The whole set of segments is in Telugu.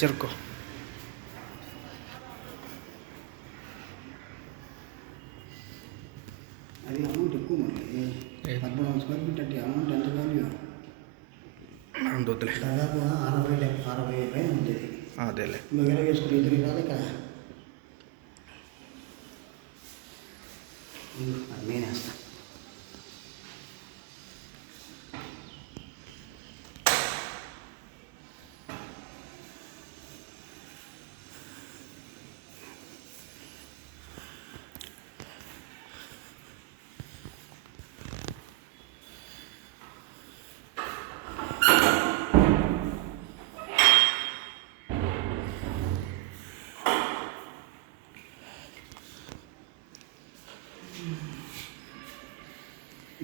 జరుకో. అది అమౌంట్ ఎక్కువ మళ్ళీ 14 స్క్వేర్ ఫీట్ అంటే అమౌంట్ ఎంత వాల్యూ వద్దులే, దాదాపు 60 పైన ఉంటుంది. అదేలే. నువ్వు ఎలా వేసుకుని ఇద్దరు రాలే కదా, అది నేను వేస్తాను.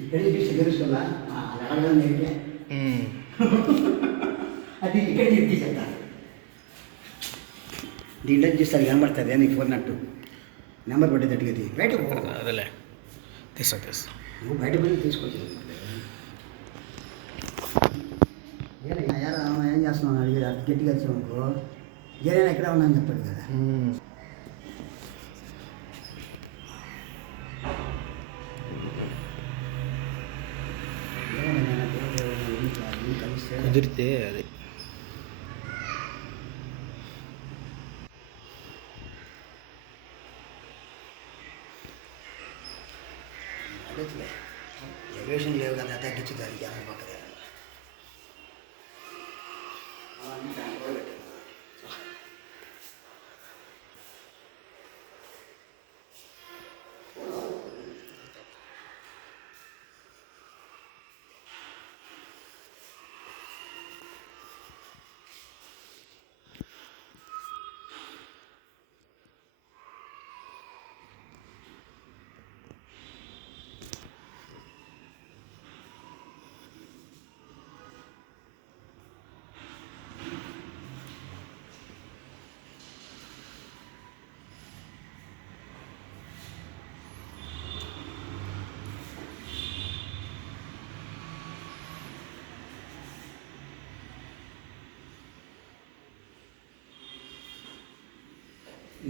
ఇక్కడే చూసి తెలుసుకోవాలా అడగడం ఏంటంటే అది ఇక్కడ చెప్పి చెప్తా. దీంట్లో చూస్తారు కనబడుతుంది అని ఫోన్ నట్టు నెంబర్ పట్టేటట్టుగా బయట అదేలే, తీస్తా. నువ్వు బయట పోయి తీసుకోవచ్చు. ఏం చేస్తున్నావు అడిగి గట్టిగా వచ్చామనుకో, ఏదైనా ఎక్కడ ఉన్నా అని చెప్పాడు కదా. కుదిరితే అది ఎలివేషన్ లేవు కదా, తగ్గించి దానికి అలా పక్కదే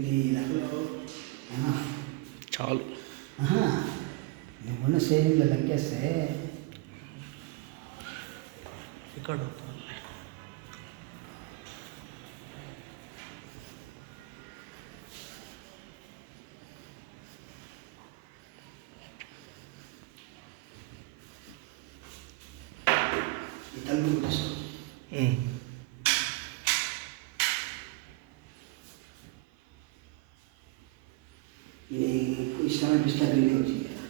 నీ దాంట్లో చాలు. నువ్వున్న సేవింగ్లో లెక్కేస్తే ఇక్కడ ఈ తలుపు కుట్టేస్తావు. ఇది ఇష్టమైన పిస్తా గ్రీన్ వచ్చింది కదా.